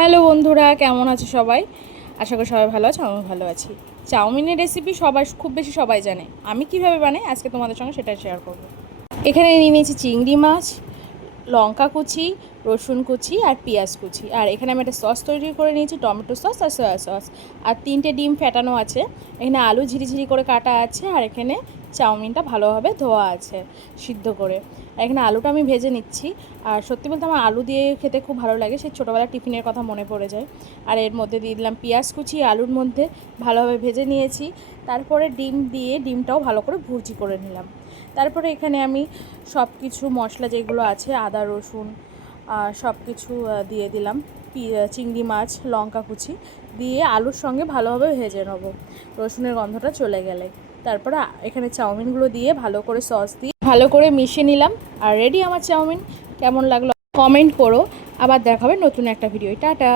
Hello বন্ধুরা, কেমন আছে সবাই? আশা করি সবাই ভালো আছে, আমিও ভালো আছি। চাউমিনের রেসিপি সবাই খুব বেশি সবাই জানে। আমি কিভাবে বানাই আজকে তোমাদের সঙ্গে সেটা শেয়ার করব। এখানে নিয়ে নিয়েছি চিংড়ি মাছ, লঙ্কা কুচি, রসুন কুচি আর পেঁয়াজ কুচি। আর এখানে আমি একটা সস তৈরি করে নিয়েছি, টমেটো সস আর সয়া সস। আর 3টে ডিম ফেটানো আছে। এখানে আলু ঝিরিঝিরি করে কাটা আছে। আর এখানে চাউমিনটা ভালোভাবে ধোয়া আছে সিদ্ধ করে। আর এখানে আলুটা আমি ভেজে নিচ্ছি। আর সত্যি বলতে আমার আলু দিয়ে খেতে খুব ভালো লাগে, সেই ছোটোবেলার টিফিনের কথা মনে পড়ে যায়। আর এর মধ্যে দিয়ে দিলাম পেঁয়াজ কুচি, আলুর মধ্যে ভালোভাবে ভেজে নিয়েছি। তারপরে ডিম দিয়ে ডিমটাও ভালো করে ভুজি করে নিলাম। তারপরে এখানে আমি সব কিছু মশলা যেগুলো আছে, আদা রসুন সব কিছু দিয়ে দিলাম। চিংড়ি মাছ, লঙ্কা কুচি দিয়ে আলুর সঙ্গে ভালোভাবে ভেজে নেব রসুনের গন্ধটা চলে গেলে। তারপরে এখানে চাউমিনগুলো দিয়ে ভালো করে সস দিয়ে ভালো করে মিশিয়ে নিলাম। আর রেডি আমার চাউমিন। কেমন লাগলো কমেন্ট করো। আবার দেখা হবে নতুন একটা ভিডিও। টাটা।